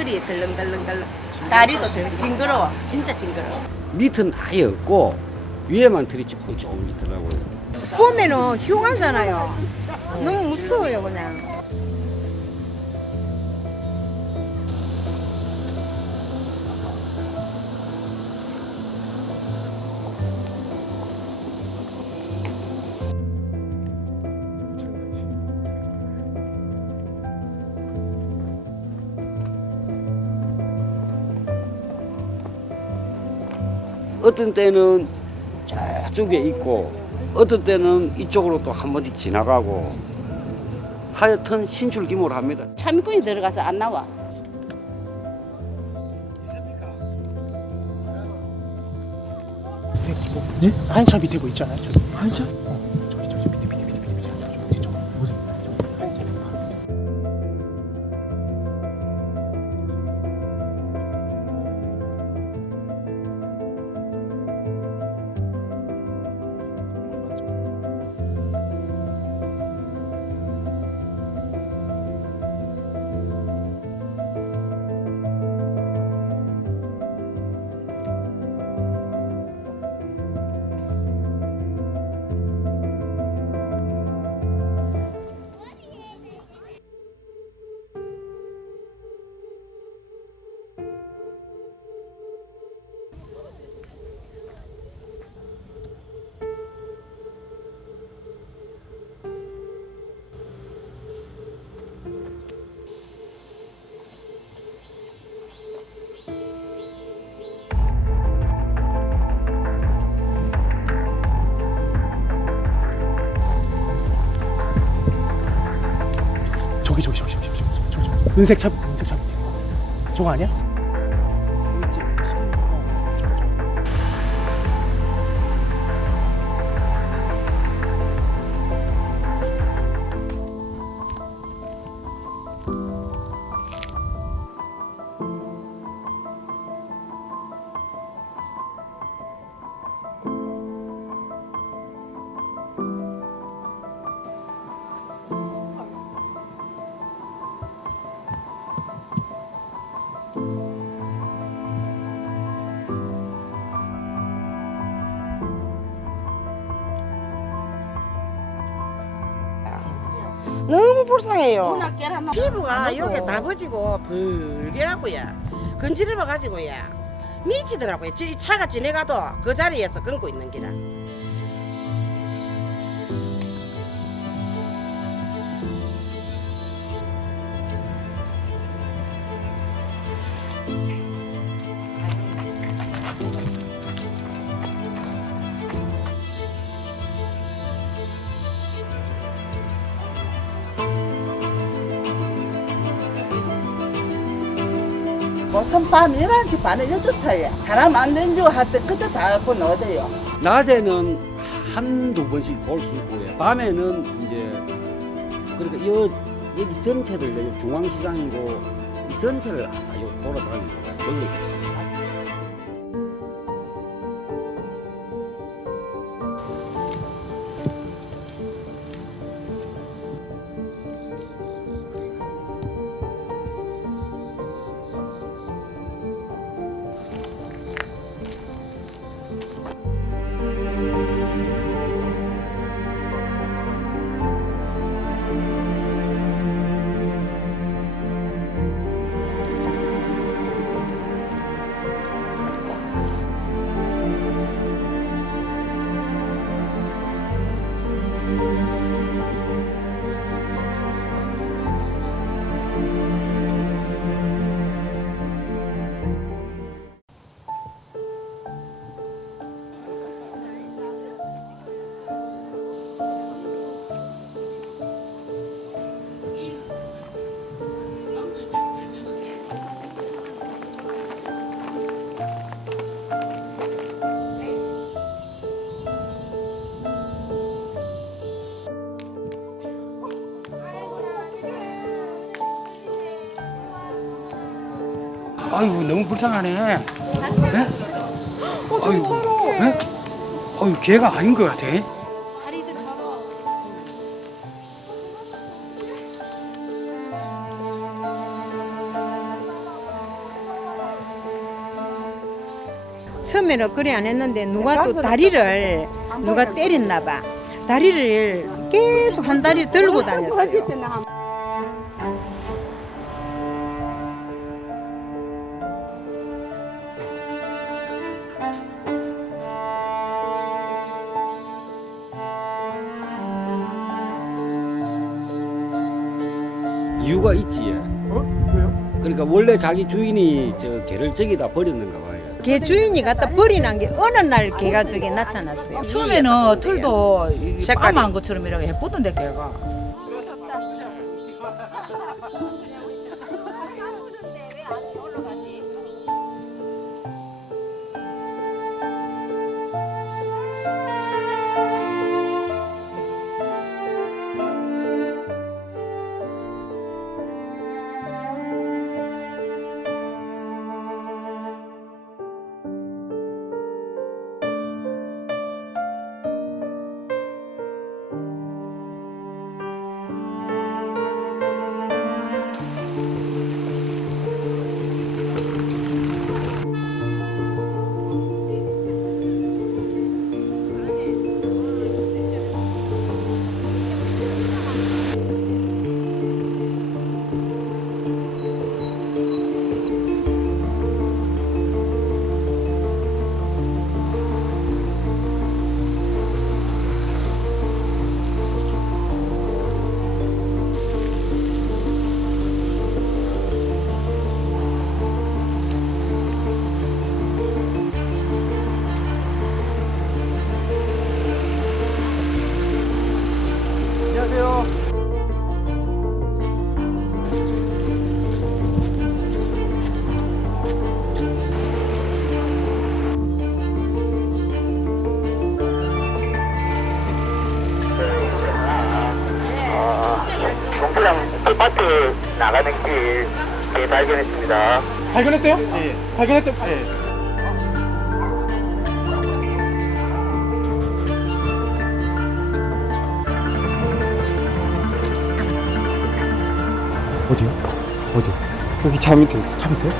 발걸이 덜렁덜렁덜렁. 다리도 징그러워. 진짜 징그러워. 밑은 아예 없고 위에만 털이 조금 있더라고요. 보면은 흉하잖아요. 너무 무서워요 그냥. 어떤 때는 저쪽에 있고 어떤 때는 이쪽으로 또 한 번씩 지나가고 하여튼 신출귀몰합니다. 참꾼이 들어가서 안 나와. 뭐지? 한차 밑에 뭐 있잖아요. 저기. 한차? 저기 밑에 저기 뭐지? 저기 한차 밑에 바로. 저기 은색 차 밑에 저거 아니야? 있지. 저거. 너무 불쌍해요. 문학 깨라. 피부가 여기 다버지고 벌게하고요. 건지르러 가지고요. 미치더라고요. 차가 지나가도 그 자리에서 끊고 있는 기라. 보통 밤 11시 반에 12시 사이에 사람 안 된 줄 할 때 그때 다 갖고 넣어대요. 낮에는 한두 번씩 볼 수 있고요. 밤에는 이제 그러니까 여기 전체를 여기 중앙시장이고 이 전체를 돌아다니는 거예요. 여기 있죠. 아이고 너무 불쌍하네. 네? 아이고, 네? 아이고 걔가 아닌 것 같아. 다리도 저러. 처음에는 그래 안 했는데 누가 또 다리를 누가 때렸나 봐. 다리를 계속 한 다리 들고 다녔어요. 이유가 있지. 예. 왜요? 그러니까 원래 자기 주인이 저 개를 저기다 버렸는가 봐요. 개 주인이 갖다 버리는 게 어느 날 개가 저게 나타났어요. 처음에는 털도 색깔이. 까만 것처럼 이렇게 예쁘던데 걔가. 동부랑 밭에 나가는 길 발견했습니다. 발견했대요? 네. 발견했대. 네. 어디요? 어디? 여기 차 밑에 있어. 차 밑에?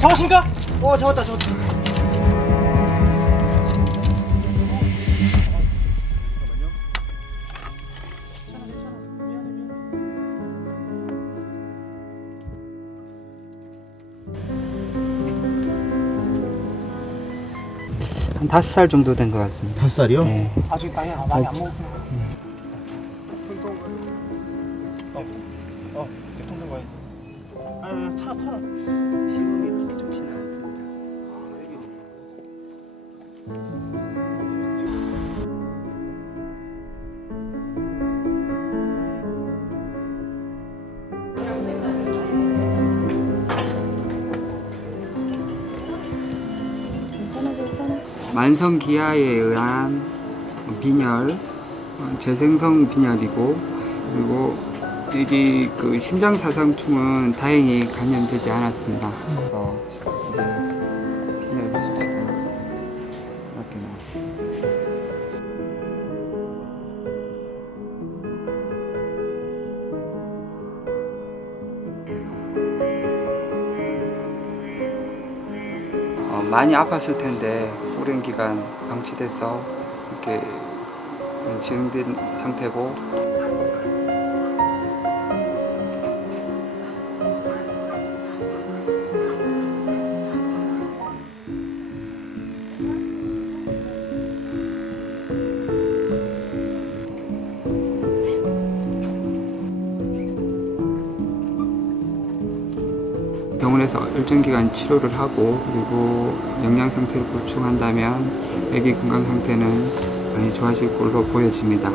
잡았습니까? 잡았다. 한 5살 정도 된 것 같습니다. 5살이요? 네. 아직 많이 안 먹었구나. 대통령 가야지. 차. 시음이 그렇게 좋지는 않습니다. 만성 기아에 의한 빈혈, 재생성 빈혈이고, 그리고 여기 그 심장 사상충은 다행히 감염되지 않았습니다. 그래서 이게 빈혈 수치가 낮게 나왔습니다. 많이 아팠을 텐데 오랜 기간 방치돼서 이렇게 진행된 상태고, 병원에서 일정 기간 치료를 하고 그리고 영양 상태를 보충한다면 아기 건강 상태는 많이 좋아질 걸로 보여집니다.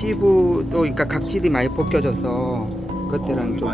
피부도 그러니까 각질이 많이 벗겨져서 그때랑 좀